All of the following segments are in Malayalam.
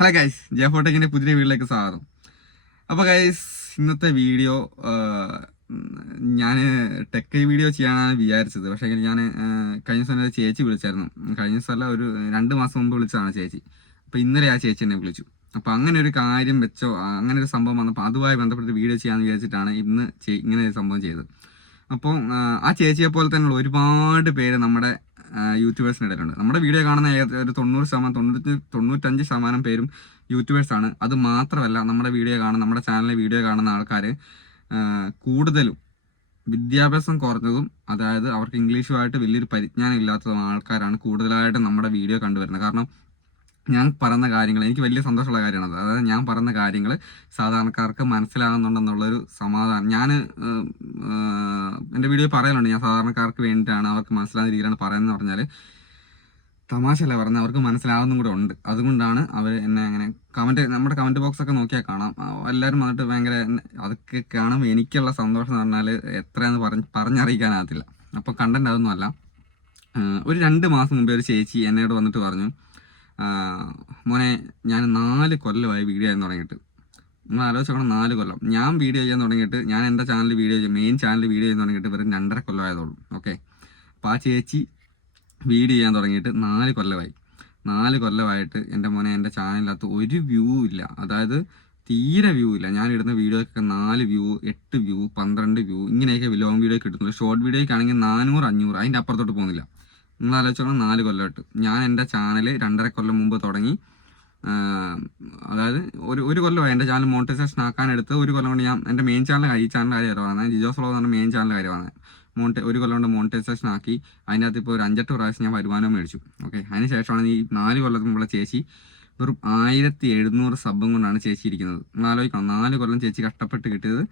ഹലോ ഗൈസ്, ജയഫോട്ടെക്കിൻ്റെ പുതിയ വീട്ടിലേക്ക് സ്വാഗതം. അപ്പോൾ ഗൈസ്, ഇന്നത്തെ വീഡിയോ ഞാൻ ടെക് വീഡിയോ ചെയ്യാനാണ് വിചാരിച്ചത്. പക്ഷേ ഞാൻ കഴിഞ്ഞ ദിവസം ഒരു ചേച്ചി വിളിച്ചായിരുന്നു. കഴിഞ്ഞ ദിവസമല്ല, ഒരു 2 മാസം മുമ്പ് വിളിച്ചതാണ് ചേച്ചി. അപ്പോൾ ഇന്നലെ ആ ചേച്ചി എന്നെ വിളിച്ചു. അപ്പോൾ അങ്ങനെ ഒരു കാര്യം വെച്ചോ, അങ്ങനെ ഒരു സംഭവം വന്നപ്പോൾ അതുമായി ബന്ധപ്പെട്ട് വീഡിയോ ചെയ്യാമെന്ന് വിചാരിച്ചിട്ടാണ് ഇന്ന് ഇങ്ങനെ ഒരു സംഭവം ചെയ്തത്. അപ്പോൾ ആ ചേച്ചിയെ പോലെ തന്നെയുള്ള ഒരുപാട് പേര് നമ്മുടെ യൂട്യൂബേഴ്സിന് ഇടയിലുണ്ട്. നമ്മുടെ വീഡിയോ കാണുന്ന ഒരു 95% പേരും യൂട്യൂബേഴ്സാണ്. അത് മാത്രമല്ല, നമ്മുടെ വീഡിയോ കാണുന്ന, നമ്മുടെ ചാനലിൽ വീഡിയോ കാണുന്ന ആൾക്കാർ കൂടുതലും വിദ്യാഭ്യാസം കുറഞ്ഞതും, അതായത് അവർക്ക് ഇംഗ്ലീഷുമായിട്ട് വലിയൊരു പരിജ്ഞാനം ഇല്ലാത്തതും ആൾക്കാരാണ് കൂടുതലായിട്ടും നമ്മുടെ വീഡിയോ കണ്ടുവരുന്നത്. കാരണം ഞാൻ പറയുന്ന കാര്യങ്ങൾ എനിക്ക് വലിയ സന്തോഷമുള്ള കാര്യമാണ്. അതായത് ഞാൻ പറയുന്ന കാര്യങ്ങൾ സാധാരണക്കാർക്ക് മനസ്സിലാകുന്നുണ്ടെന്നുള്ളൊരു സമാധാനം. ഞാൻ എൻ്റെ വീഡിയോ പറയലുണ്ട്, ഞാൻ സാധാരണക്കാർക്ക് വേണ്ടിയിട്ടാണ്, അവർക്ക് മനസ്സിലാകുന്ന രീതിയിലാണ് പറയുന്നത് പറഞ്ഞാൽ തമാശയല്ല പറഞ്ഞാൽ അവർക്ക് മനസ്സിലാവുന്നതും കൂടെ ഉണ്ട്. അതുകൊണ്ടാണ് അവർ എന്നെ അങ്ങനെ നമ്മുടെ കമൻറ്റ് ബോക്സൊക്കെ നോക്കിയാൽ കാണാം. എല്ലാവരും വന്നിട്ട് ഭയങ്കര അതൊക്കെ കാണുമ്പോൾ എനിക്കുള്ള സന്തോഷം എന്ന് പറഞ്ഞാൽ എത്രയാണെന്ന് പറഞ്ഞറിയിക്കാനാകത്തില്ല. അപ്പോൾ കണ്ടന്റ് അതൊന്നുമല്ല. ഒരു 2 മാസം മുമ്പേ ഒരു ചേച്ചി എന്നോട് വന്നിട്ട് പറഞ്ഞു, മോനെ, ഞാൻ 4 കൊല്ലമായി വീഡിയോ ചെയ്യാൻ തുടങ്ങിയിട്ട്. നിങ്ങൾ ആലോചിച്ചോക്കണം, 4 കൊല്ലം ഞാൻ വീഡിയോ ചെയ്യാൻ തുടങ്ങിയിട്ട്. ഞാൻ എൻ്റെ ചാനൽ മെയിൻ ചാനൽ വീഡിയോ ചെയ്യാൻ തുടങ്ങിയിട്ട് വെറും 2.5 കൊല്ലമായതുള്ളൂ. ഓക്കെ, അപ്പോൾ ആ ചേച്ചി വീഡിയോ ചെയ്യാൻ തുടങ്ങിയിട്ട് 4 കൊല്ലമായി. 4 കൊല്ലമായിട്ട് എൻ്റെ മോനെ, എൻ്റെ ചാനലിനകത്ത് ഒരു വ്യൂ ഇല്ല. അതായത് തീരെ വ്യൂ ഇല്ല. ഞാൻ ഇടുന്ന വീഡിയോക്കൊക്കെ 4 വ്യൂ, 8 വ്യൂ, 12 വ്യൂ, ഇങ്ങനെയൊക്കെ ലോങ് വീഡിയോ കിട്ടുന്നുള്ളൂ. ഷോർട്ട് വീഡിയോയ്ക്കാണെങ്കിൽ 400, 500, അതിൻ്റെ അപ്പുറത്തോട്ട് പോകുന്നില്ല. നിങ്ങൾ ആലോചിച്ചോളം 4 കൊല്ലമായിട്ട്. ഞാൻ എൻ്റെ ചാനൽ 2.5 കൊല്ലം മുമ്പ് തുടങ്ങി. അതായത് ഒരു കൊല്ലമായി എൻ്റെ ചാനൽ മോണിറ്റൈസേഷൻ ആക്കാനെടുത്ത്. 1 കൊല്ലം കൊണ്ട് ഞാൻ എൻ്റെ മെയിൻ ചാനൽ, ഈ ചാനൽ കാര്യമാണ് പറഞ്ഞത്, ജിജോസ് വ്ളോഗ് എന്ന് പറഞ്ഞ മെയിൻ ചാനൽ കാര്യമാണ്. 1 കൊല്ലം കൊണ്ട് മോണിറ്റൈസേഷൻ ആക്കി. അതിനകത്ത് ഇപ്പോൾ ഒരു 5-8 പ്രാവശ്യം ഞാൻ വരുമാനം മേടിച്ചു. ഓക്കെ, അതിന് ശേഷമാണ് ഈ 4 കൊല്ലത്തിന് മുമ്പുള്ള ചേച്ചി വെറും 1700 സബ്ബും കൊണ്ടാണ് ചേച്ചി ഇരിക്കുന്നത്. നിങ്ങൾ ആലോചിക്കണം, 4 കൊല്ലം ചേച്ചി കഷ്ടപ്പെട്ട് കിട്ടിയത്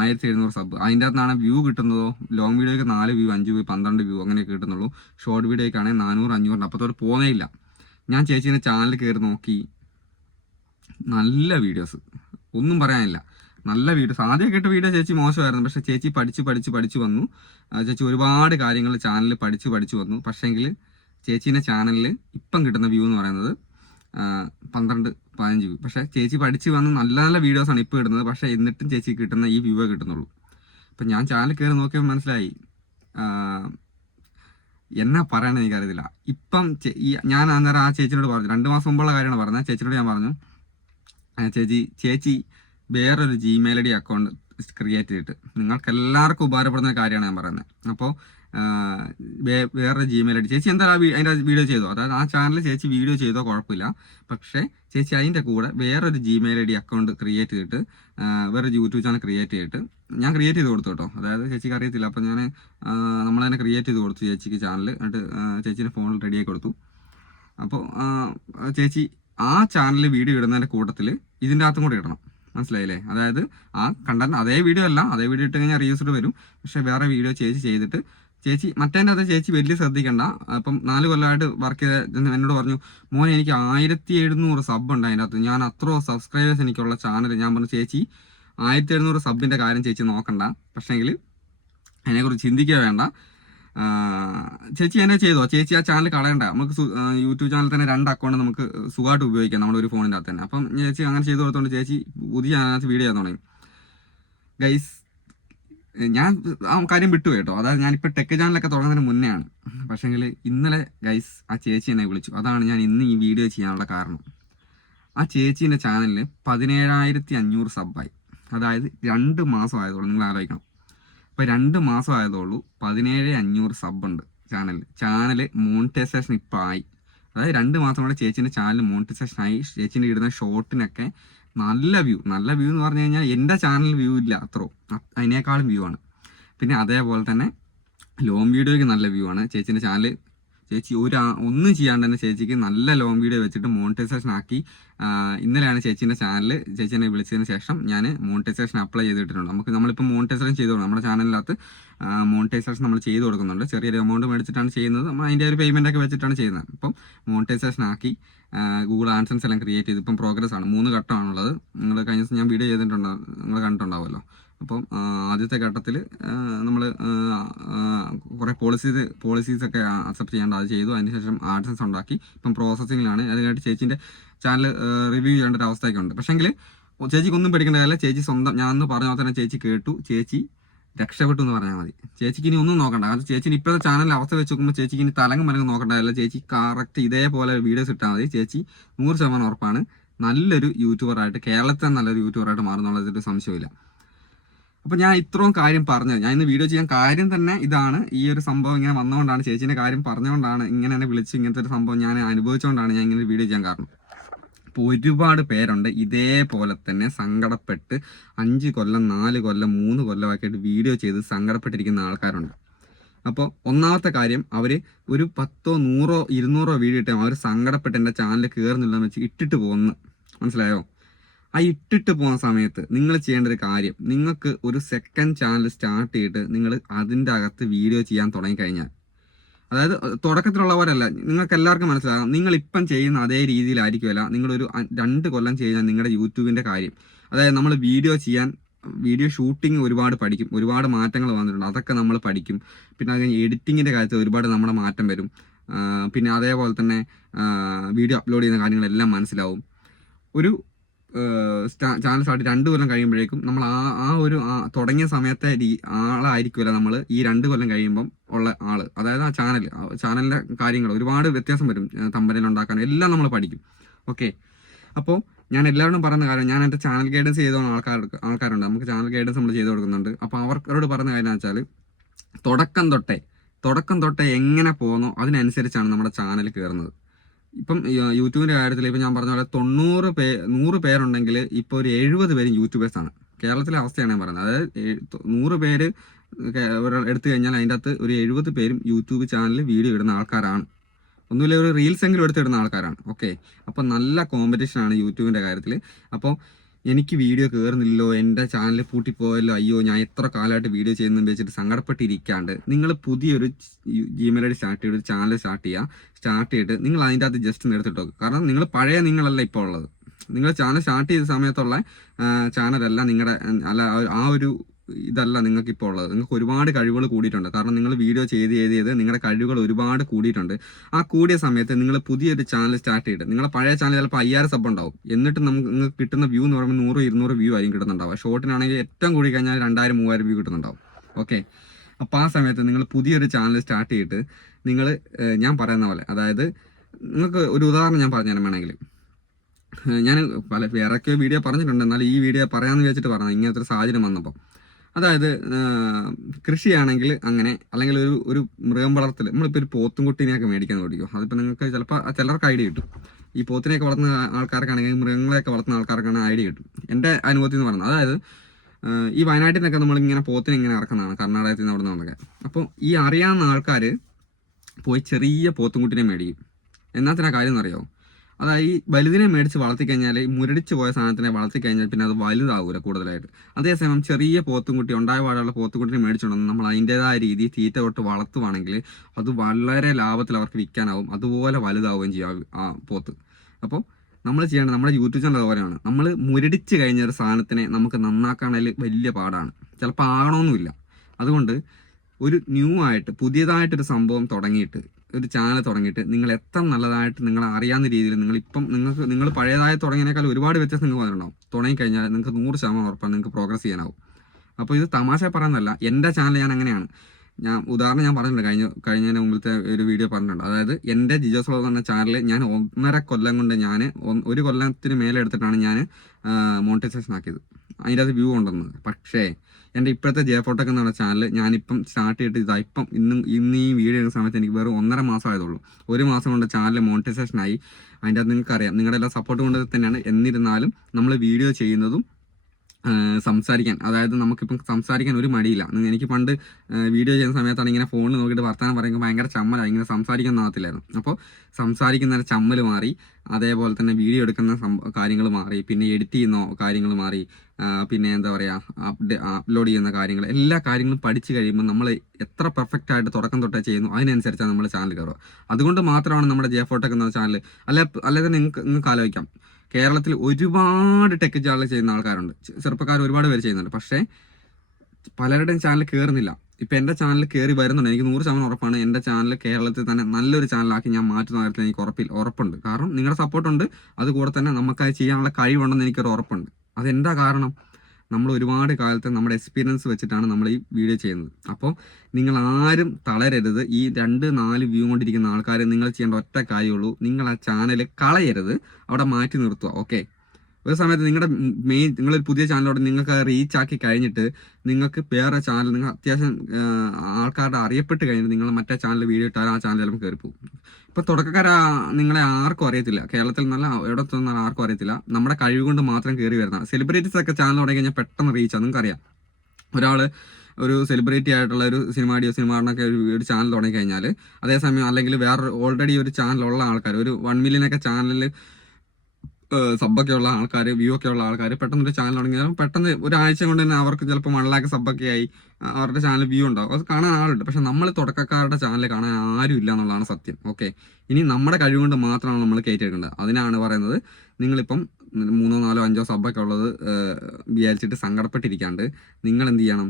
1700 സബ്. അതിൻ്റെ അകത്താണ് വ്യൂ കിട്ടുന്നതോ, ലോങ് വീഡിയോയ്ക്ക് 4 വ്യൂ, 5 വ്യൂ, 12 വ്യൂ അങ്ങനെയൊക്കെ കിട്ടുന്നുള്ളൂ. ഷോർട്ട് വീഡിയോയ്ക്കാണെങ്കിൽ 400, 500, അപ്പത്തോട്ട് പോകുന്നേ ഇല്ല. ഞാൻ ചേച്ചീൻ്റെ ചാനൽ കയറി നോക്കി, നല്ല വീഡിയോസ്, ഒന്നും പറയാനില്ല, നല്ല വീഡിയോസ്. ആദ്യമൊക്കെ ഇട്ട വീഡിയോ ചേച്ചി മോശമായിരുന്നു, പക്ഷേ ചേച്ചി പഠിച്ച് വന്നു. ചേച്ചി ഒരുപാട് കാര്യങ്ങൾ ചാനലിൽ പഠിച്ച് വന്നു. പക്ഷേങ്കിൽ ചേച്ചീൻ്റെ ചാനലിൽ ഇപ്പം കിട്ടുന്ന വ്യൂ എന്ന് പറയുന്നത് 12-15 വ്യൂ. പക്ഷേ ചേച്ചി പഠിച്ച് വന്ന് നല്ല നല്ല വീഡിയോസാണ് ഇപ്പോൾ ഇടുന്നത്. പക്ഷേ എന്നിട്ടും ചേച്ചി കിട്ടുന്ന ഈ വ്യൂവേ കിട്ടുന്നുള്ളൂ. അപ്പം ഞാൻ ചാനൽ കയറി നോക്കിയപ്പോൾ മനസ്സിലായി, എന്നാ പറയണമെന്ന് എനിക്കറിയത്തില്ല. ഇപ്പം ഞാൻ അന്നേരം ആ ചേച്ചിയോട് പറഞ്ഞു, 2 മാസം മുമ്പുള്ള കാര്യമാണ് പറഞ്ഞത്. ചേച്ചിയോട് ഞാൻ പറഞ്ഞു, ചേച്ചി വേറൊരു Gmail ID അക്കൗണ്ട് ക്രിയേറ്റ് ചെയ്തിട്ട്, നിങ്ങൾക്ക് എല്ലാവർക്കും ഉപകാരപ്പെടുന്ന കാര്യമാണ് ഞാൻ പറയുന്നത്. അപ്പോൾ വേറൊരു Gmail ID ചേച്ചി എന്തായാലും അതിൻ്റെ വീഡിയോ ചെയ്തോ, അതായത് ആ ചാനൽ ചേച്ചി വീഡിയോ ചെയ്തോ കുഴപ്പമില്ല. പക്ഷേ ചേച്ചി അതിൻ്റെ കൂടെ വേറൊരു Gmail ID അക്കൗണ്ട് ക്രിയേറ്റ് ചെയ്തിട്ട്, വേറൊരു യൂട്യൂബ് ചാനൽ ക്രിയേറ്റ് ചെയ്തിട്ട്, ഞാൻ ക്രിയേറ്റ് ചെയ്ത് കൊടുത്തു കേട്ടോ. അതായത് ചേച്ചിക്ക് അറിയത്തില്ല. അപ്പോൾ ഞാൻ നമ്മൾ തന്നെ ക്രിയേറ്റ് ചെയ്ത് കൊടുത്തു ചേച്ചിക്ക് ചാനൽ. എന്നിട്ട് ചേച്ചീൻ്റെ ഫോണിൽ റെഡിയാക്കി കൊടുത്തു. അപ്പോൾ ചേച്ചി ആ ചാനലിൽ വീഡിയോ ഇടുന്നതിൻ്റെ കൂട്ടത്തിൽ ഇതിൻ്റെ അകത്തും കൂടെ ഇടണം. മനസ്സിലായില്ലേ? അതായത് ആ കണ്ടന്റ് അതേ വീഡിയോ അല്ല, അതേ വീഡിയോ ഇട്ട് കഴിഞ്ഞാൽ റീയൂസ്ഡ് വരും. പക്ഷേ വേറെ വീഡിയോ ചേച്ചി ചെയ്തിട്ട്, ചേച്ചി മറ്റേൻ്റെ അത് ചേച്ചി വലിയ ശ്രദ്ധിക്കണ്ട. അപ്പം 4 കൊല്ലമായിട്ട് വർക്ക് ചെയ്ത് എന്നോട് പറഞ്ഞു, മോനെ, എനിക്ക് 1700 സബ് ഉണ്ട് അതിൻ്റെ അകത്ത്, ഞാൻ അത്രയോ സബ്സ്ക്രൈബേഴ്സ് എനിക്കുള്ള ചാനൽ. ഞാൻ പറഞ്ഞു, ചേച്ചി 1700 സബിൻ്റെ കാര്യം ചേച്ചി നോക്കണ്ട, പക്ഷേങ്കിൽ അതിനെക്കുറിച്ച് ചിന്തിക്കുക വേണ്ട. ചേച്ചി എന്നെ ചെയ്തോ, ചേച്ചി ആ ചാനൽ കളയണ്ട. നമുക്ക് യൂട്യൂബ് ചാനൽ തന്നെ 2 അക്കൗണ്ട് നമുക്ക് സുഖമായിട്ട് ഉപയോഗിക്കാം നമ്മുടെ ഒരു ഫോണിൻ്റെ അകത്ത് തന്നെ. അപ്പം ചേച്ചി അങ്ങനെ ചെയ്ത് കൊടുത്തോണ്ട് ചേച്ചി പുതിയ ചാനലിനകത്ത് വീഡിയോ ചെയ്യാൻ തുടങ്ങി. ഗൈസ്, ഞാൻ ആ കാര്യം വിട്ടു കേട്ടോ. അതായത് ഞാനിപ്പോൾ ടെക് ചാനലൊക്കെ തുടങ്ങുന്നതിന് മുന്നേ ആണ്. പക്ഷേങ്കിൽ ഇന്നലെ ഗൈസ് ആ ചേച്ചി എന്നെ വിളിച്ചു. അതാണ് ഞാൻ ഇന്ന് ഈ വീഡിയോ ചെയ്യാനുള്ള കാരണം. ആ ചേച്ചീൻ്റെ ചാനലിൽ 17,500 സബ്ബായി. അതായത് 2 മാസം ആയതുള്ളൂ. നിങ്ങൾ ആലോചിക്കണം. ഇപ്പോൾ 2 മാസം ആയതുള്ളൂ, 17,500 സബ്ബുണ്ട് ചാനൽ മോണിറ്റൈസേഷൻ ഇപ്പോൾ ആയി. അതായത് 2 മാസം കൊണ്ട് ചേച്ചീൻ്റെ ചാനൽ മോണിറ്റൈസേഷൻ ആയി. ചേച്ചീൻ്റെ ഇടുന്ന ഷോർട്ടിനൊക്കെ നല്ല വ്യൂ എന്ന് പറഞ്ഞു കഴിഞ്ഞാൽ എൻ്റെ ചാനൽ വ്യൂ ഇല്ല, അതിനേക്കാളും വ്യൂ ആണ്. പിന്നെ അതേപോലെ തന്നെ ലോങ് വീഡിയോയ്ക്ക് നല്ല വ്യൂ ആണ് ചേച്ചീൻ്റെ ചാനൽ. ചേച്ചി ഒന്നും ചെയ്യാണ്ട് തന്നെ ചേച്ചിക്ക് നല്ല ലോങ് വീഡിയോ വെച്ചിട്ട് മോണിറ്റൈസേഷൻ ആക്കി. ഇന്നലെയാണ് ചേച്ചീൻ്റെ ചാനൽ, ചേച്ചീനെ വിളിച്ചതിന് ശേഷം ഞാൻ മോണിറ്റൈസേഷൻ അപ്ലൈ ചെയ്തിട്ടുണ്ട്. നമ്മളിപ്പോൾ മോണിറ്റൈസേഷൻ ചെയ്ത് കൊടുക്കും. നമ്മുടെ ചാനലിനകത്ത് മോണിറ്റൈസേഷൻ നമ്മൾ ചെയ്ത് കൊടുക്കുന്നുണ്ട്. ചെറിയൊരു എമൗണ്ട് മേടിച്ചിട്ടാണ് ചെയ്യുന്നത്. നമ്മൾ അതിൻ്റെ ഒരു പേയ്മെൻ്റ് ഒക്കെ വെച്ചിട്ടാണ് ചെയ്യുന്നത്. ഇപ്പം മോണിറ്റൈസേഷൻ ആക്കി ഗൂഗിൾ ആഡ്സൻസ് എല്ലാം ക്രിയേറ്റ് ചെയ്ത് ഇപ്പം പ്രോഗ്രസ് ആണ്. 3 ഘട്ടമാണുള്ളത്. നിങ്ങൾ കഴിഞ്ഞ ദിവസം ഞാൻ വീഡിയോ ചെയ്തിട്ടുണ്ടാവും, നിങ്ങൾ കണ്ടിട്ടുണ്ടാവുമല്ലോ. അപ്പം ആദ്യത്തെ ഘട്ടത്തിൽ നമ്മൾ കുറേ പോളിസീസൊക്കെ അക്സെപ്റ്റ് ചെയ്യാണ്ട് അത് ചെയ്തു. അതിനുശേഷം ആഡ്സൻസ് ഉണ്ടാക്കി ഇപ്പം പ്രോസസ്സിങ്ങിലാണ്. അത് കഴിഞ്ഞിട്ട് ചേച്ചീൻ്റെ ചാനൽ റിവ്യൂ ചെയ്യേണ്ട ഒരു അവസ്ഥയൊക്കെ ഉണ്ട്. പക്ഷേങ്കിൽ ചേച്ചിക്ക് ഒന്നും പേടിക്കേണ്ട കാര്യമില്ല. ചേച്ചി സ്വന്തം ഞാനൊന്ന് പറഞ്ഞ പോലെ തന്നെ ചേച്ചി കേട്ടു, ചേച്ചി രക്ഷപ്പെട്ടു എന്ന് പറഞ്ഞാൽ മതി. ചേച്ചിക്ക് ഇനി ഒന്നും നോക്കണ്ട. കാരണം ചേച്ചിന് ഇപ്പോഴത്തെ ചാനലിൽ അവസ്ഥ വെച്ച് നോക്കുമ്പോൾ ചേച്ചിക്ക് ഇനി തലങ്ങും മലങ്ങും നോക്കണ്ടല്ല. ചേച്ചി കറക്റ്റ് ഇതേപോലെ വീഡിയോസ് ഇട്ടാൽ മതി. ചേച്ചി 100% ഉറപ്പാണ് നല്ലൊരു യൂട്യൂബറായിട്ട്, കേരളത്തിലെ നല്ലൊരു യൂട്യൂബറായിട്ട് മാറുന്നുള്ളതൊരു സംശയമില്ല. അപ്പോൾ ഞാൻ ഇത്രയും കാര്യം പറഞ്ഞത്, ഞാൻ ഇന്ന് വീഡിയോ ചെയ്യാൻ കാര്യം തന്നെ ഇതാണ്. ഈ ഒരു സംഭവം ഇങ്ങനെ വന്നുകൊണ്ടാണ്, ചേച്ചീൻ്റെ കാര്യം പറഞ്ഞുകൊണ്ടാണ്, ഇങ്ങനെ എന്നെ വിളിച്ച് ഇങ്ങനത്തെ ഒരു സംഭവം ഞാൻ അനുഭവിച്ചുകൊണ്ടാണ് ഞാൻ ഇങ്ങനെ വീഡിയോ ചെയ്യാൻ കാരണം. അപ്പോൾ ഒരുപാട് പേരുണ്ട് ഇതേപോലെ തന്നെ സങ്കടപ്പെട്ട് 5 കൊല്ലം 4 കൊല്ലം 3 കൊല്ലമൊക്കെയായിട്ട് വീഡിയോ ചെയ്ത് സങ്കടപ്പെട്ടിരിക്കുന്ന ആൾക്കാരുണ്ട്. അപ്പോൾ ഒന്നാമത്തെ കാര്യം, അവർ ഒരു 10, 100, 200 വീഡിയോ ഇട്ടാൽ അവർ സങ്കടപ്പെട്ട് എൻ്റെ ചാനൽ കയറുന്നില്ലെന്ന് വെച്ച് ഇട്ടിട്ട് പോകുന്നു. മനസ്സിലായോ? ആ ഇട്ടിട്ട് പോകുന്ന സമയത്ത് നിങ്ങൾ ചെയ്യേണ്ട ഒരു കാര്യം, നിങ്ങൾക്ക് ഒരു സെക്കൻഡ് ചാനൽ സ്റ്റാർട്ട് ചെയ്തിട്ട് നിങ്ങൾ അതിൻ്റെ അകത്ത് വീഡിയോ ചെയ്യാൻ തുടങ്ങിക്കഴിഞ്ഞാൽ, അതായത് തുടക്കത്തിലുള്ളവരല്ല, നിങ്ങൾക്ക് എല്ലാവർക്കും മനസ്സിലാകാം, നിങ്ങൾ ഇപ്പം ചെയ്യുന്ന അതേ രീതിയിലായിരിക്കുമല്ല നിങ്ങളൊരു 2 കൊല്ലം കഴിഞ്ഞാൽ നിങ്ങളുടെ യൂട്യൂബിൻ്റെ കാര്യം. അതായത് നമ്മൾ വീഡിയോ ഷൂട്ടിങ് ഒരുപാട് പഠിക്കും, ഒരുപാട് മാറ്റങ്ങൾ വന്നിട്ടുണ്ട്, അതൊക്കെ നമ്മൾ പഠിക്കും. പിന്നെ അത് കഴിഞ്ഞ് എഡിറ്റിങ്ങിൻ്റെ കാര്യത്തിൽ ഒരുപാട് നമ്മുടെ മാറ്റം വരും. പിന്നെ അതേപോലെ തന്നെ വീഡിയോ അപ്ലോഡ് ചെയ്യുന്ന കാര്യങ്ങളെല്ലാം മനസ്സിലാവും. ഒരു ചാനൽ സ്റ്റാർട്ട് 2 കൊല്ലം കഴിയുമ്പോഴേക്കും നമ്മൾ തുടങ്ങിയ സമയത്തെ ആളായിരിക്കുമല്ല നമ്മൾ ഈ 2 കൊല്ലം കഴിയുമ്പം ഉള്ള ആള്. അതായത് ആ ചാനലിൻ്റെ കാര്യങ്ങൾ ഒരുപാട് വ്യത്യാസം വരും. തമ്പനയിൽ ഉണ്ടാക്കാൻ എല്ലാം നമ്മൾ പഠിക്കും. ഓക്കെ, അപ്പോൾ ഞാൻ എല്ലാവരോടും പറയുന്ന കാര്യം, ഞാൻ എൻ്റെ ചാനൽ ഗൈഡൻസ് ചെയ്ത ആൾക്കാരുണ്ട്, നമുക്ക് ചാനൽ ഗൈഡൻസ് നമ്മൾ ചെയ്ത് കൊടുക്കുന്നുണ്ട്. അപ്പോൾ അവർക്കരോട് പറയുന്ന കാര്യം എന്ന് വെച്ചാൽ, തുടക്കം തൊട്ടേ എങ്ങനെ പോകുന്നോ അതിനനുസരിച്ചാണ് നമ്മുടെ ചാനൽ കയറുന്നത്. ഇപ്പം യൂട്യൂബിൻ്റെ കാര്യത്തിൽ ഇപ്പം ഞാൻ പറഞ്ഞ പോലെ 100 പേരുണ്ടെങ്കിൽ ഇപ്പോൾ ഒരു 70 പേരും യൂട്യൂബേഴ്സാണ്. കേരളത്തിലെ അവസ്ഥയാണ് ഞാൻ പറയുന്നത്. അതായത് 100 പേര് എടുത്തു കഴിഞ്ഞാൽ അതിൻ്റെ അകത്ത് ഒരു 70 പേരും യൂട്യൂബ് ചാനലിൽ വീഡിയോ ഇടുന്ന ആൾക്കാരാണ്. ഒന്നുമില്ല, ഒരു റീൽസ് എങ്കിലും എടുത്തിടുന്ന ആൾക്കാരാണ്. ഓക്കെ, അപ്പോൾ നല്ല കോമ്പറ്റീഷനാണ് യൂട്യൂബിൻ്റെ കാര്യത്തിൽ. അപ്പോൾ എനിക്ക് വീഡിയോ കയറുന്നില്ലല്ലോ, എൻ്റെ ചാനൽ പൂട്ടിപ്പോയല്ലോ, അയ്യോ ഞാൻ എത്ര കാലമായിട്ട് വീഡിയോ ചെയ്യുന്നതെന്ന് വെച്ചിട്ട് സങ്കടപ്പെട്ടിരിക്കാണ്ട് നിങ്ങൾ പുതിയൊരു ജിമെയിൽ ഐ ഡി സ്റ്റാർട്ട് ചെയ്ത് ചാനൽ സ്റ്റാർട്ട് ചെയ്തിട്ട് നിങ്ങൾ അതിൻ്റെ അകത്ത് ജസ്റ്റ് എടുത്തിട്ടോ. കാരണം നിങ്ങൾ പഴയ നിങ്ങളല്ല ഇപ്പോൾ ഉള്ളത്. നിങ്ങൾ ചാനൽ സ്റ്റാർട്ട് ചെയ്ത സമയത്തുള്ള ചാനലല്ല നിങ്ങളുടെ, അല്ല ആ ഒരു ഇതല്ല നിങ്ങൾക്ക് ഇപ്പോൾ ഉള്ളത്. നിങ്ങൾക്ക് ഒരുപാട് കഴിവുകൾ കൂടിയിട്ടുണ്ട്. കാരണം നിങ്ങൾ വീഡിയോ ചെയ്ത് നിങ്ങളുടെ കഴിവുകൾ ഒരുപാട് കൂടിയിട്ടുണ്ട്. ആ കൂടിയ സമയത്ത് നിങ്ങൾ പുതിയൊരു ചാനൽ സ്റ്റാർട്ട് ചെയ്തിട്ട്, നിങ്ങളുടെ പഴയ ചാനൽ ചിലപ്പോൾ 5000 സബ് ഉണ്ടാവും, എന്നിട്ട് നിങ്ങൾക്ക് കിട്ടുന്ന വ്യൂ എന്ന് പറയുമ്പോൾ 100-200 വ്യൂ ആയിരിക്കും കിട്ടുന്നുണ്ടാവും. ഷോർട്ടിനാണെങ്കിൽ ഏറ്റവും കൂടി കഴിഞ്ഞാൽ 2000-3000 വ്യൂ കിട്ടുന്നുണ്ടാവും. ഓക്കെ, അപ്പോൾ ആ സമയത്ത് നിങ്ങൾ പുതിയൊരു ചാനൽ സ്റ്റാർട്ട് ചെയ്തിട്ട് നിങ്ങൾ ഞാൻ പറയുന്ന പോലെ, അതായത് നിങ്ങൾക്ക് ഒരു ഉദാഹരണം ഞാൻ പറഞ്ഞുതരാൻ വേണമെങ്കിൽ, ഞാൻ വേറൊക്കെ വീഡിയോ പറഞ്ഞിട്ടുണ്ട്, എന്നാൽ ഈ വീഡിയോ പറയാമെന്ന് വെച്ചിട്ട് പറഞ്ഞു ഇങ്ങനത്തെ ഒരു സാഹചര്യം വന്നപ്പോൾ. അതായത് കൃഷിയാണെങ്കിൽ അങ്ങനെ, അല്ലെങ്കിൽ ഒരു മൃഗം വളർത്തൽ, നമ്മളിപ്പോൾ ഒരു പോത്തുംകുട്ടീനെയൊക്കെ മേടിക്കാൻ ഓടിക്കും. അതിപ്പോൾ നിങ്ങൾക്ക് ചിലപ്പോൾ ചിലർക്ക് ഐഡിയ കിട്ടും. ഈ പോത്തിനെയൊക്കെ വളർത്തുന്ന ആൾക്കാർക്കാണെങ്കിൽ, മൃഗങ്ങളെയൊക്കെ വളർത്തുന്ന ആൾക്കാർക്കാണ് ഐഡിയ കിട്ടും. എൻ്റെ അനുഭവത്തിൽ എന്ന് പറയുന്നത്, അതായത് ഈ വയനാട്ടിൽ നിന്നൊക്കെ നമ്മളിങ്ങനെ പോത്തിനെ ഇങ്ങനെ ഇറക്കുന്നതാണ്, കർണാടകത്തിൽ നിന്ന് അവിടെ നിന്നൊക്കെ. അപ്പോൾ ഈ അറിയാവുന്ന ആൾക്കാർ പോയി ചെറിയ പോത്തുംകുട്ടിനെ മേടിക്കും. എന്നാത്തിനാ കാര്യം എന്നറിയാമോ? അതായത് ഈ വലുതിനെ മേടിച്ച് വളർത്തിക്കഴിഞ്ഞാൽ, മുരടിച്ച് പോയ സാധനത്തിനെ വളർത്തിക്കഴിഞ്ഞാൽ പിന്നെ അത് വലുതാവൂല കൂടുതലായിട്ട്. അതേസമയം ചെറിയ പോത്തുംകുട്ടി, ഉണ്ടായ പാടുള്ള പോത്തുംകുട്ടിനെ മേടിച്ചുകൊണ്ടെന്ന് നമ്മൾ അതിൻ്റെതായ രീതിയിൽ തീറ്റ തൊട്ട് വളർത്തുവാണെങ്കിൽ അത് വളരെ ലാഭത്തിൽ അവർക്ക് വിൽക്കാനാവും, അതുപോലെ വലുതാവുകയും ചെയ്യും ആ പോത്ത്. അപ്പോൾ നമ്മൾ ചെയ്യേണ്ടത്, നമ്മുടെ യൂട്യൂബ് ചാനൽ അതുപോലെയാണ്. നമ്മൾ മുരടിച്ച് കഴിഞ്ഞ ഒരു സാധനത്തിനെ നമുക്ക് നന്നാക്കാണെങ്കിൽ വലിയ പാടാണ്, ചിലപ്പോൾ ആകണമെന്നില്ല. അതുകൊണ്ട് ഒരു ന്യൂ ആയിട്ട് പുതിയതായിട്ടൊരു സംഭവം തുടങ്ങിയിട്ട്, ഒരു ചാനൽ തുടങ്ങിയിട്ട് നിങ്ങൾ എത്ര നല്ലതായിട്ട് നിങ്ങൾ അറിയാവുന്ന രീതിയിൽ നിങ്ങൾ പഴയതായി തുടങ്ങിയതിനേക്കാൾ ഒരുപാട് വ്യത്യാസം നിങ്ങൾക്ക് വന്നിട്ടുണ്ടാവും. തുടങ്ങിക്കഴിഞ്ഞാൽ നിങ്ങൾക്ക് 100% ഉറപ്പാണ് നിങ്ങൾക്ക് പ്രോഗ്രസ് ചെയ്യാനാവും. അപ്പോൾ ഇത് തമാശ പറയുന്നതല്ല, എൻ്റെ ചാനൽ ഞാൻ അങ്ങനെയാണ്. ഉദാഹരണം ഞാൻ പറഞ്ഞിട്ടുണ്ട്, കഴിഞ്ഞതിന് മുമ്പിലത്തെ ഒരു വീഡിയോ പറഞ്ഞിട്ടുണ്ട്. അതായത് എൻ്റെ ജിജോസ് വ്ളോഗ് എന്ന ചാനൽ ഞാൻ 1.5 കൊല്ലം കൊണ്ട്, ഞാൻ 1 കൊല്ലത്തിന് മേലെ എടുത്തിട്ടാണ് ഞാൻ മോണിറ്റൈസേഷൻ ആക്കിയത്. അതിൻ്റെ അത് വ്യൂ ഉണ്ടെന്ന്. പക്ഷേ എൻ്റെ ഇപ്പോഴത്തെ ജെഫോട്ടൊക്കെ എന്ന് പറഞ്ഞ ചാനൽ ഞാനിപ്പം സ്റ്റാർട്ട് ചെയ്തിട്ട് ഇപ്പം ഇന്ന് ഈ വീഡിയോ എടുക്കുന്ന സമയത്ത് എനിക്ക് വെറും 1.5 മാസം ആയതുള്ളൂ. 1 മാസം കൊണ്ട് ചാനൽ മോണിറ്റൈസേഷനായി. അതിൻ്റെ അത് നിങ്ങൾക്കറിയാം, നിങ്ങളുടെ എല്ലാ സപ്പോർട്ട് കൊണ്ട് തന്നെയാണ്. എന്നിരുന്നാലും നമ്മൾ വീഡിയോ ചെയ്യുന്നതും സംസാരിക്കാൻ, അതായത് നമുക്കിപ്പം സംസാരിക്കാൻ ഒരു മടിയില്ല. എനിക്ക് പണ്ട് വീഡിയോ ചെയ്യുന്ന സമയത്താണ് ഇങ്ങനെ ഫോണിൽ നോക്കിയിട്ട് വർത്തമാനം പറയുമ്പോൾ ഭയങ്കര ചമ്മലാണ്, ഇങ്ങനെ സംസാരിക്കാൻ നാത്തില്ലായിരുന്നു. അപ്പോൾ സംസാരിക്കുന്ന ചമ്മൽ മാറി, അതേപോലെ തന്നെ വീഡിയോ എടുക്കുന്ന കാര്യങ്ങൾ മാറി, പിന്നെ എഡിറ്റ് ചെയ്യുന്ന കാര്യങ്ങൾ മാറി, പിന്നെ എന്താ പറയുക, അപ്ലോഡ് ചെയ്യുന്ന കാര്യങ്ങൾ, എല്ലാ കാര്യങ്ങളും പഠിച്ചു കഴിയുമ്പോൾ നമ്മൾ എത്ര പെർഫെക്റ്റ് ആയിട്ട് തുടക്കം തൊട്ടേ ചെയ്യുന്നു അതിനനുസരിച്ചാണ് നമ്മുടെ ചാനൽ കയറുക. അതുകൊണ്ട് മാത്രമാണ് നമ്മുടെ ജെഫോട്ടൊക്കെ എന്ന ചാനൽ, അല്ലാതെ നിങ്ങൾക്ക് ആലോചിക്കാം, കേരളത്തിൽ ഒരുപാട് ടെക് ചാനൽ ചെയ്യുന്ന ആൾക്കാരുണ്ട്, ചെറുപ്പക്കാർ ഒരുപാട് പേര് ചെയ്യുന്നുണ്ട്. പക്ഷേ പലരുടെയും ചാനൽ കയറുന്നില്ല. ഇപ്പം എൻ്റെ ചാനൽ കയറി വരുന്നുണ്ട്. എനിക്ക് 100% ഉറപ്പാണ് എൻ്റെ ചാനൽ കേരളത്തിൽ തന്നെ നല്ലൊരു ചാനലാക്കി ഞാൻ മാറ്റുന്ന കാര്യത്തിൽ എനിക്ക് ഉറപ്പുണ്ട്. കാരണം നിങ്ങളുടെ സപ്പോർട്ടുണ്ട്, അതുകൂടെ തന്നെ നമുക്കത് ചെയ്യാനുള്ള കഴിവുണ്ടെന്ന് എനിക്കൊരു ഉറപ്പുണ്ട്. അതെന്താ കാരണം? നമ്മൾ ഒരുപാട് കാലത്ത് നമ്മുടെ എക്സ്പീരിയൻസ് വെച്ചിട്ടാണ് നമ്മൾ ഈ വീഡിയോ ചെയ്യുന്നത്. അപ്പോൾ നിങ്ങൾ ആരും തളരരുത്. ഈ 2-4 വ്യൂ കൊണ്ടിരിക്കുന്ന ആൾക്കാർ നിങ്ങൾ ചെയ്യേണ്ട ഒറ്റ കാര്യമുള്ളൂ, നിങ്ങൾ ആ ചാനൽ കളയരുത്, അവിടെ മാറ്റി നിർത്തുക. ഓക്കെ, ഒരു സമയത്ത് നിങ്ങളൊരു പുതിയ ചാനലോട് നിങ്ങൾക്ക് റീച്ച് ആക്കി കഴിഞ്ഞിട്ട് നിങ്ങൾക്ക് വേറെ ചാനൽ, നിങ്ങൾ അത്യാവശ്യം ആൾക്കാരുടെ അറിയപ്പെട്ട് കഴിഞ്ഞിട്ട് നിങ്ങൾ മറ്റേ ചാനൽ വീഡിയോ ഇട്ടാൽ ആ ചാനൽ ചിലപ്പോൾ കയറിപ്പോകും. ഇപ്പം തുടക്കക്കാരാ നിങ്ങളെ ആർക്കും അറിയത്തില്ല, കേരളത്തിൽ നല്ല എവിടെ തോന്നാലും ആർക്കും അറിയത്തില്ല. നമ്മുടെ കഴിവ് കൊണ്ട് മാത്രം കയറി വരുന്നതാണ്. സെലിബ്രിറ്റീസ് ഒക്കെ ചാനൽ തുടങ്ങി കഴിഞ്ഞാൽ പെട്ടെന്ന് റീച്ചാണ്. നിങ്ങൾക്കറിയാം, ഒരാൾ ഒരു സെലിബ്രിറ്റി ആയിട്ടുള്ള ഒരു സിനിമാടനൊക്കെ ഒരു ചാനൽ തുടങ്ങി കഴിഞ്ഞാൽ, അതേസമയം അല്ലെങ്കിൽ വേറെ ഓൾറെഡി ഒരു ചാനലുള്ള ആൾക്കാർ, ഒരു 1 മില്യനൊക്കെ ചാനലിൽ സബ്ബൊക്കെ ഉള്ള ആൾക്കാർ, വ്യൂ ഒക്കെ ഉള്ള ആൾക്കാർ പെട്ടെന്നൊരു ചാനൽ തുടങ്ങിയാലും പെട്ടെന്ന് ഒരാഴ്ച കൊണ്ട് തന്നെ അവർക്ക് ചിലപ്പോൾ 1 lakh സബ്ബൊക്കെ ആയി അവരുടെ ചാനൽ വ്യൂ ഉണ്ടാവും. അത് കാണാൻ ആളുണ്ട്. പക്ഷെ നമ്മൾ തുടക്കക്കാരുടെ ചാനൽ കാണാൻ ആരും ഇല്ല എന്നുള്ളതാണ് സത്യം. ഓക്കെ, ഇനി നമ്മുടെ കഴിവ് കൊണ്ട് മാത്രമാണ് നമ്മൾ കയറ്റിയെടുക്കേണ്ടത്. അതിനാണ് പറയുന്നത്, നിങ്ങളിപ്പം 3, 4, 5 സബ്ബൊക്കെ ഉള്ളത് വിചാരിച്ചിട്ട് സങ്കടപ്പെട്ടിരിക്കാണ്ട് നിങ്ങൾ എന്ത് ചെയ്യണം,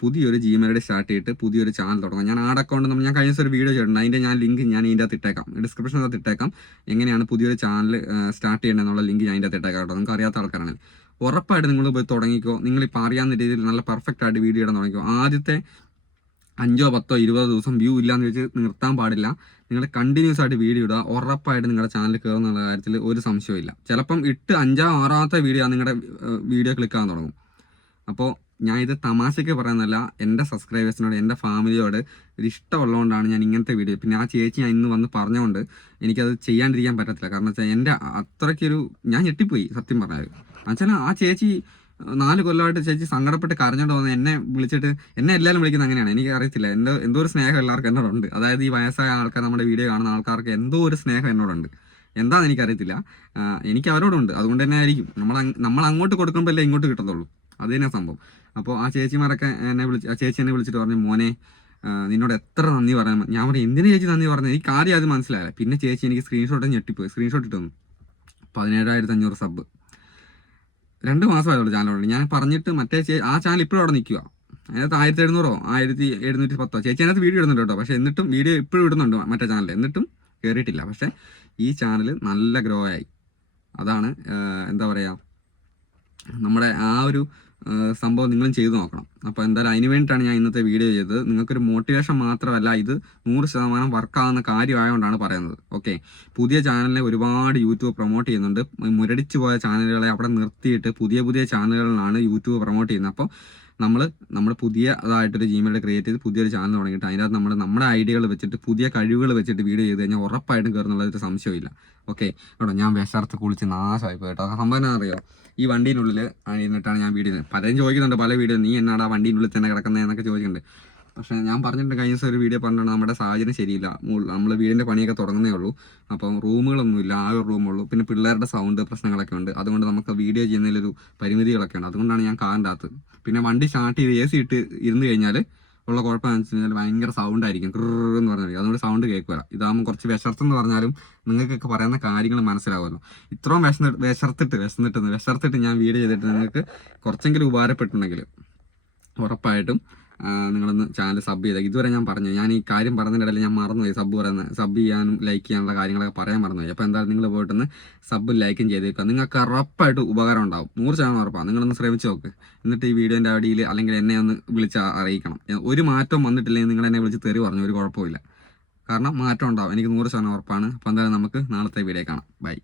പുതിയൊരു ജിമെയിൽ സ്റ്റാർട്ട് ചെയ്തിട്ട് പുതിയൊരു ചാനൽ തുടങ്ങാം. ഞാൻ ആഡ് അക്കൗണ്ട് ഞാൻ കഴിഞ്ഞ ദിവസം ഒരു വീഡിയോ ചെയ്തിട്ടുണ്ട്. അതിൻ്റെ ലിങ്ക് ഞാൻ ഇതിൻ്റെ അകത്ത് ഇട്ടേക്കാം, ഡിസ്ക്രിപ്ഷനകത്ത് ഇട്ടേക്കാം. എങ്ങനെയാണ് പുതിയൊരു ചാനൽ സ്റ്റാർട്ട് ചെയ്യേണ്ടതെന്നുള്ള ലിങ്ക് ഞാൻ അതിൻ്റെ അകത്ത് ഇട്ടേക്കാം കേട്ടോ. നിങ്ങൾക്ക് അറിയാത്ത ആൾക്കാരാണ്, ഉറപ്പായിട്ട് നിങ്ങൾ പോയി തുടങ്ങിക്കോ. നിങ്ങളിപ്പോൾ അറിയാവുന്ന രീതിയിൽ നല്ല പെർഫെക്റ്റ് ആയിട്ട് വീഡിയോ ഇടാൻ തുടങ്ങിക്കോ. ആദ്യത്തെ 5, 10, 20 ദിവസം വ്യൂ ഇല്ലാന്ന് വെച്ച് നിർത്താൻ പാടില്ല. നിങ്ങൾ കണ്ടിന്യൂസ് ആയിട്ട് വീഡിയോ ഇടുക. ഉറപ്പായിട്ട് നിങ്ങളുടെ ചാനൽ കയറുന്നുള്ള കാര്യത്തിൽ ഒരു സംശയമില്ല. ചിലപ്പം 8, 5, 6 വീഡിയോ നിങ്ങളുടെ വീഡിയോ ക്ലിക്കാൻ തുടങ്ങും. അപ്പോൾ ഞാൻ ഇത് തമാശയ്ക്ക് പറയുന്നതല്ല, എൻ്റെ സബ്സ്ക്രൈബേഴ്സിനോട്, എൻ്റെ ഫാമിലിയോട് ഒരു ഇഷ്ടമുള്ളതുകൊണ്ടാണ് ഞാൻ ഇങ്ങനത്തെ വീഡിയോ. പിന്നെ ആ ചേച്ചി ഞാൻ ഇന്ന് വന്ന് പറഞ്ഞുകൊണ്ട് എനിക്കത് ചെയ്യാണ്ടിരിക്കാൻ പറ്റത്തില്ല. കാരണം വെച്ചാൽ എൻ്റെ അത്രയ്ക്കൊരു ഞാൻ ഞെട്ടിപ്പോയി സത്യം പറഞ്ഞാൽ. എന്നുവെച്ചാൽ ആ ചേച്ചി 4 കൊല്ലമായിട്ട് ചേച്ചി സങ്കടപ്പെട്ട് കരഞ്ഞോണ്ട് വന്ന് എന്നെ വിളിച്ചിട്ട്, എന്നെ എല്ലാവരും വിളിക്കുന്നത് അങ്ങനെയാണ്. എനിക്ക് അറിയത്തില്ല, എന്തോ ഒരു സ്നേഹം എല്ലാവർക്കും എന്നോടുണ്ട്. അതായത് ഈ വയസ്സായ ആൾക്കാർ, നമ്മുടെ വീഡിയോ കാണുന്ന ആൾക്കാർക്ക് എന്തോ ഒരു സ്നേഹം എന്നോടുണ്ട്. എന്താണെന്ന് എനിക്കറിയത്തില്ല, എനിക്ക് അവരോടുണ്ട്. അതുകൊണ്ട് തന്നെ ആയിരിക്കും നമ്മൾ അങ്ങോട്ട് കൊടുക്കുമ്പോഴല്ലേ ഇങ്ങോട്ട് കിട്ടത്തുള്ളൂ. അത് തന്നെ സംഭവം. അപ്പോൾ ആ ചേച്ചിമാരൊക്കെ ആ ചേച്ചി എന്നെ വിളിച്ചിട്ട് പറഞ്ഞു, മോനെ നിന്നോട് എത്ര നന്ദി പറയാൻ. ഞാൻ പറഞ്ഞു, എന്തിനു ചേച്ചി നന്ദി പറഞ്ഞത്? എനിക്ക് കാര്യം അത് മനസ്സിലായില്ല. പിന്നെ ചേച്ചി എനിക്ക് സ്ക്രീൻഷോട്ട് ഞെട്ടിപ്പോയി. സ്ക്രീൻഷോട്ട് ഇട്ടു 17,500 സബ്. 2 മാസമായുള്ളൂ ചാനലുണ്ട്. ഞാൻ പറഞ്ഞിട്ട് ആ ചാനൽ ഇപ്പോഴും അവിടെ നിൽക്കുക. അതിനകത്ത് 1700 1710 ചേച്ചി അതിനകത്ത് വീഡിയോ ഇടുന്നുണ്ട് കേട്ടോ. പക്ഷെ എന്നിട്ടും വീഡിയോ ഇപ്പോഴും ഇടുന്നുണ്ട് മറ്റേ ചാനലിൽ, എന്നിട്ടും കയറിയിട്ടില്ല. പക്ഷെ ഈ ചാനൽ നല്ല ഗ്രോ ആയി. അതാണ് എന്താ പറയുക, നമ്മുടെ ആ ഒരു സംഭവം നിങ്ങളും ചെയ്തു നോക്കണം. അപ്പോൾ എന്തായാലും അതിന് വേണ്ടിയിട്ടാണ് ഞാൻ ഇന്നത്തെ വീഡിയോ ചെയ്തത്. നിങ്ങൾക്കൊരു മോട്ടിവേഷൻ മാത്രമല്ല, ഇത് 100% വർക്കാവുന്ന കാര്യമായതുകൊണ്ടാണ് പറയുന്നത്. ഓക്കെ, പുതിയ ചാനലിനെ ഒരുപാട് യൂട്യൂബ് പ്രൊമോട്ട് ചെയ്യുന്നുണ്ട്. മുരടിച്ചു പോയ ചാനലുകളെ അവിടെ നിർത്തിയിട്ട് പുതിയ ചാനലുകളിലാണ് യൂട്യൂബ് പ്രൊമോട്ട് ചെയ്യുന്നത്. അപ്പോൾ നമ്മൾ പുതിയതായിട്ടൊരു ജിമെയിൽ ക്രിയേറ്റ് ചെയ്ത് പുതിയൊരു ചാനൽ തുടങ്ങിയിട്ട് അതിനകത്ത് നമ്മുടെ ഐഡിയകൾ വെച്ചിട്ട് പുതിയ കഴിവുകൾ വെച്ചിട്ട് വീഡിയോ ചെയ്ത് കഴിഞ്ഞാൽ ഉറപ്പായിട്ടും കയറുന്നുള്ളൊരു സംശയമില്ല. ഓക്കെ കേട്ടോ, ഞാൻ വിശർത്ത് കുളിച്ച് നാശമായി പോയി കേട്ടോ. സംഭവം അറിയോ, ഈ വണ്ടീനുള്ളിൽ ഇരുന്നിട്ടാണ് ഞാൻ വീഡിയോ ചെയ്യുന്നത്. പലരും ചോദിക്കുന്നുണ്ട് പല വീഡിയോ, നീ എന്നാടാ വണ്ടീനുള്ളിൽ തന്നെ കിടക്കുന്നതെന്നൊക്കെ ചോദിക്കുന്നുണ്ട്. പക്ഷേ ഞാൻ പറഞ്ഞിട്ടുണ്ട്, കഴിഞ്ഞ ദിവസം ഒരു വീഡിയോ പറഞ്ഞിട്ടുണ്ട്, നമ്മുടെ സാഹചര്യം ശരിയില്ല, നമ്മൾ വീടിൻ്റെ പണിയൊക്കെ തുടങ്ങുന്നേ ഉള്ളൂ. അപ്പം റൂമുകളൊന്നുമില്ല, ആ ഒരു റൂമുള്ളൂ. പിന്നെ പിള്ളേരുടെ സൗണ്ട് പ്രശ്നങ്ങളൊക്കെ ഉണ്ട്. അതുകൊണ്ട് നമുക്ക് വീഡിയോ ചെയ്യുന്നതിലൊരു പരിമിതികളൊക്കെ ഉണ്ട്. അതുകൊണ്ടാണ് ഞാൻ കാറിൻ്റെ അകത്ത്. പിന്നെ വണ്ടി സ്റ്റാർട്ട് ചെയ്ത് AC ഇട്ട് ഇരുന്ന് കഴിഞ്ഞാൽ ഉള്ള കുഴപ്പമെന്ന് വെച്ച് കഴിഞ്ഞാൽ ഭയങ്കര സൗണ്ട് ആയിരിക്കും, എന്ന് പറഞ്ഞാൽ. അതുകൊണ്ട് സൗണ്ട് കേൾക്കുക. ഇതാകുമ്പോൾ കുറച്ച് വിശർത്തെന്ന് പറഞ്ഞാലും നിങ്ങൾക്കൊക്കെ പറയുന്ന കാര്യങ്ങൾ മനസ്സിലാവുമല്ലോ. ഇത്രയും വിശർത്തിട്ട് ഞാൻ വീഡിയോ ചെയ്തിട്ട് നിങ്ങൾക്ക് കുറച്ചെങ്കിലും ഉപകാരപ്പെട്ടുണ്ടെങ്കിൽ ഉറപ്പായിട്ടും നിങ്ങളൊന്ന് ചാനൽ സബ് ചെയ്തേക്ക്. ഇതുവരെ ഞാൻ പറഞ്ഞു, ഞാൻ ഈ കാര്യം പറഞ്ഞതിനിടയിൽ ഞാൻ മറന്നുപോയി സബ് ചെയ്യാനും ലൈക്ക് ചെയ്യാനുള്ള കാര്യങ്ങളൊക്കെ പറയാൻ മറന്നുപോയി. അപ്പോൾ എന്തായാലും നിങ്ങൾ പോയിട്ടൊന്ന് സബും ലൈക്കും ചെയ്തേക്കുക. നിങ്ങൾക്ക് ഉറപ്പായിട്ട് ഉപകാരം ഉണ്ടാവും, 100% ഉറപ്പാണ്. നിങ്ങളൊന്ന് ശ്രമിച്ച് നോക്ക്. എന്നിട്ട് ഈ വീഡിയോൻ്റെ അടിയിൽ അല്ലെങ്കിൽ എന്നെ ഒന്ന് വിളിച്ച് അറിയിക്കണം. ഒരു മാറ്റം വന്നിട്ടില്ലെങ്കിൽ നിങ്ങൾ എന്നെ വിളിച്ച് തെറി പറഞ്ഞു, ഒരു കുഴപ്പമില്ല. കാരണം മാറ്റം ഉണ്ടാവും, എനിക്ക് 100% ഉറപ്പാണ്. അപ്പോൾ എന്തായാലും നമുക്ക് നാളത്തെ വീഡിയോ കാണാം. ബൈ.